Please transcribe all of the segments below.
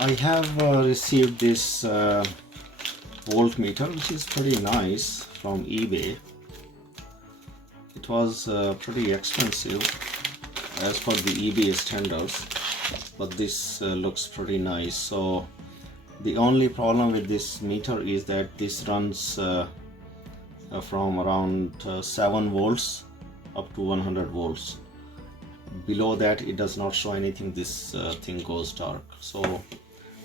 I have received this voltmeter, which is pretty nice, from eBay. It was pretty expensive as per the eBay standards, but this looks pretty nice. So the only problem with this meter is that this runs from around 7 volts up to 100 volts. Below that it does not show anything. This thing goes dark. So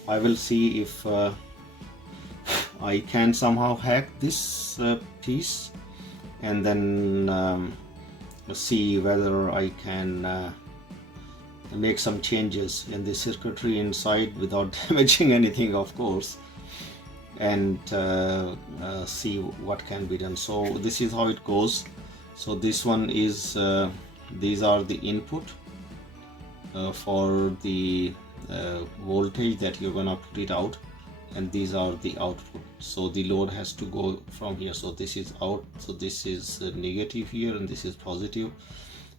I will see if I can somehow hack this piece, and then see whether I can make some changes in the circuitry inside without damaging anything, of course, and see what can be done. So this is how it goes. So this one is these are the input for the voltage that you're gonna put it out, and these are the output. So the load has to go from here. So this is out, so this is negative here and this is positive.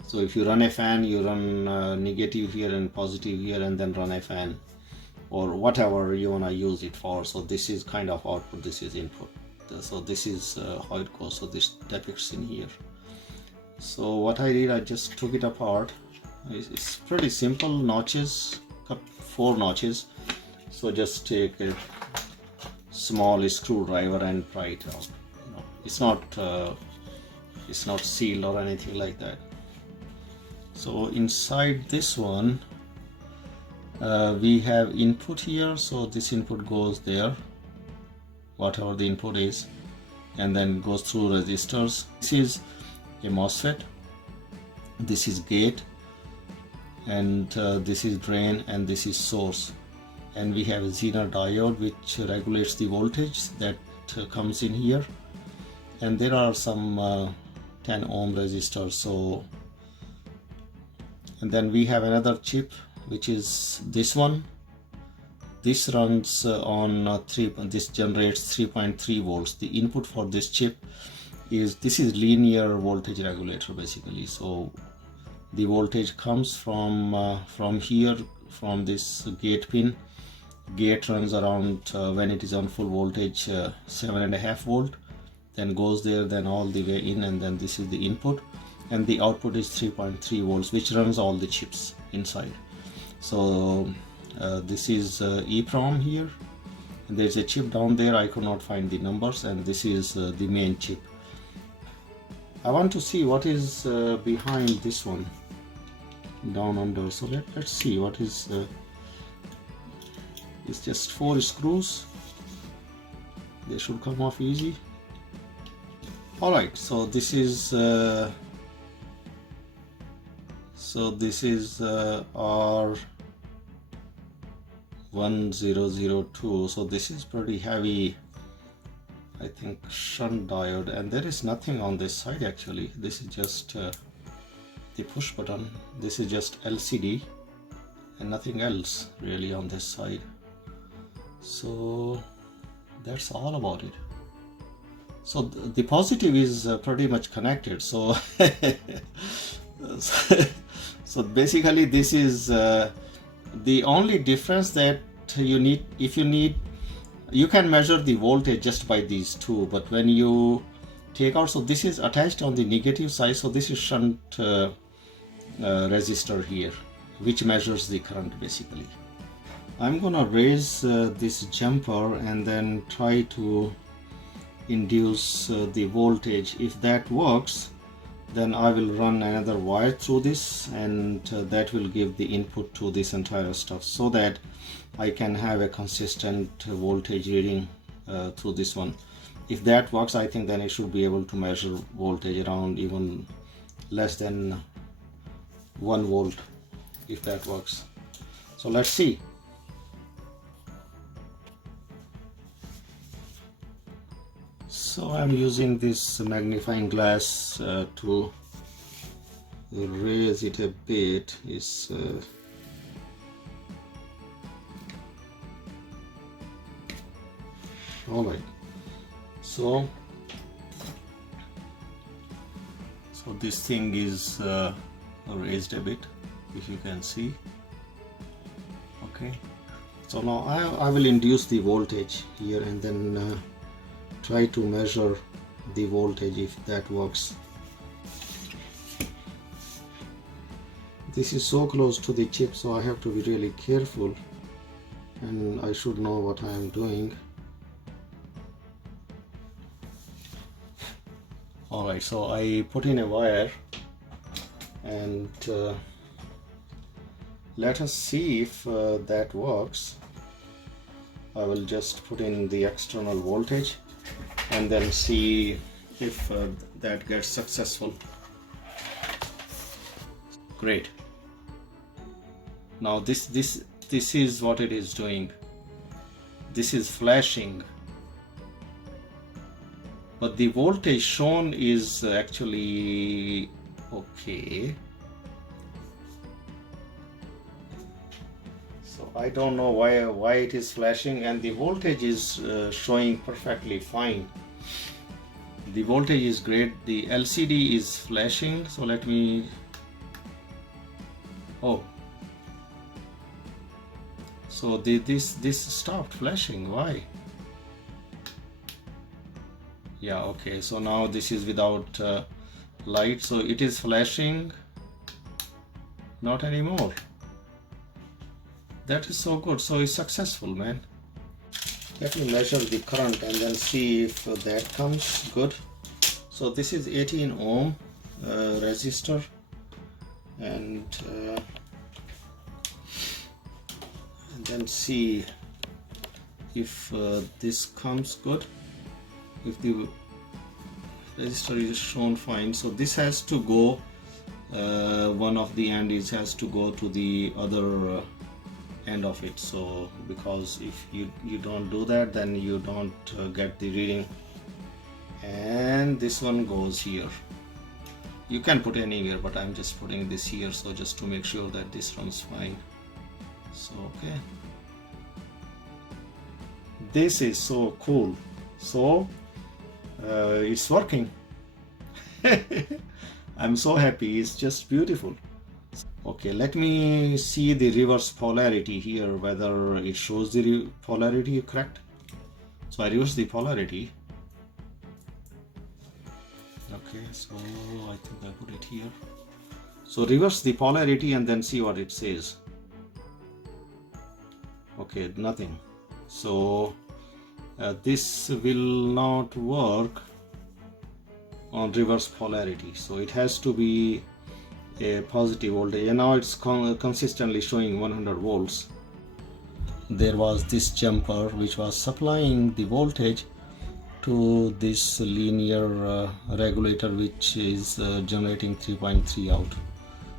So if you run a fan, you run negative here and positive here, and then run a fan or whatever you wanna use it for. So this is kind of output, this is input. So this is how it goes. So this depicts in here. So what I did, I just took it apart. It's pretty simple, notches, 4 notches. So just take a small screwdriver and pry it out. You know, it's not sealed or anything like that. So inside this one we have input here. So this input goes there, whatever the input is, and then goes through resistors. This is a MOSFET, this is gate, and this is drain, and this is source. And we have a Zener diode which regulates the voltage that comes in here, and there are some 10 ohm resistors. So, and then we have another chip which is this one. This runs on this generates 3.3 volts. The input for this chip is, this is linear voltage regulator basically. So the voltage comes from here, from this gate pin. Gate runs around when it is on full voltage 7.5 volt, then goes there, then all the way in, and then this is the input, and the output is 3.3 volts, which runs all the chips inside. So this is EEPROM here, and there's a chip down there, I could not find the numbers, and this is the main chip. I want to see what is behind this one down under. So let's see what is. It's just 4 screws. They should come off easy. All right. So this is R1002. So this is pretty heavy, I think, shunt diode, and there is nothing on this side actually. This is just the push button. This is just LCD and nothing else really on this side. So that's all about it. So the positive is pretty much connected. So so basically this is the only difference that you need. If you need, you can measure the voltage just by these two, but when you take out, so this is attached on the negative side, so this is shunt resistor here, which measures the current basically. I'm gonna raise this jumper and then try to induce the voltage. If that works, then I will run another wire through this, and that will give the input to this entire stuff, so that I can have a consistent voltage reading through this one. If that works, I think then I should be able to measure voltage around even less than 1 volt, if that works. So let's see. So I'm using this magnifying glass to raise it a bit. It's all right. So this thing is raised a bit, if you can see. Okay, So now I will induce the voltage here and then try to measure the voltage if that works. This is so close to the chip, so I have to be really careful, and I should know what I am doing. Alright, so I put in a wire and let us see if that works. I will just put in the external voltage and then see if that gets successful. Great. Now this is what it is doing. This is flashing, but the voltage shown is actually okay. So I don't know why it is flashing, and the voltage is showing perfectly fine. The voltage is great. The LCD is flashing, so let me, oh, so this stopped flashing. Why? Yeah, okay, so now this is without light, so it is flashing, not anymore. That is so good. So it's successful, man. Let me measure the current and then see if that comes good. So this is 18 ohm resistor, and then see if this comes good, if the resistor is shown fine. So this has to go, one of the end has to go to the other end of it, so because if you don't do that, then you don't get the reading. And this one goes here. You can put anywhere, but I'm just putting this here, so just to make sure that this runs fine. So okay, this is so cool. So it's working. I'm so happy. It's just beautiful. Okay, let me see the reverse polarity here, whether it shows the polarity correct. So I reverse the polarity. Okay, so I think I put it here. So reverse the polarity and then see what it says. Okay, nothing. So this will not work on reverse polarity, so it has to be a positive voltage, and now it's consistently showing 100 volts. There was this jumper which was supplying the voltage to this linear regulator, which is generating 3.3 out.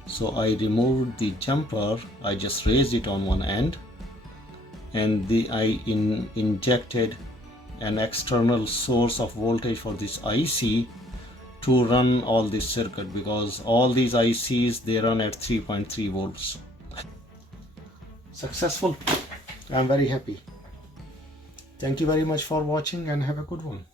So I removed the jumper, I just raised it on one end, and I injected an external source of voltage for this IC to run all this circuit, because all these ICs, they run at 3.3 volts. Successful. I'm very happy. Thank you very much for watching, and have a good one.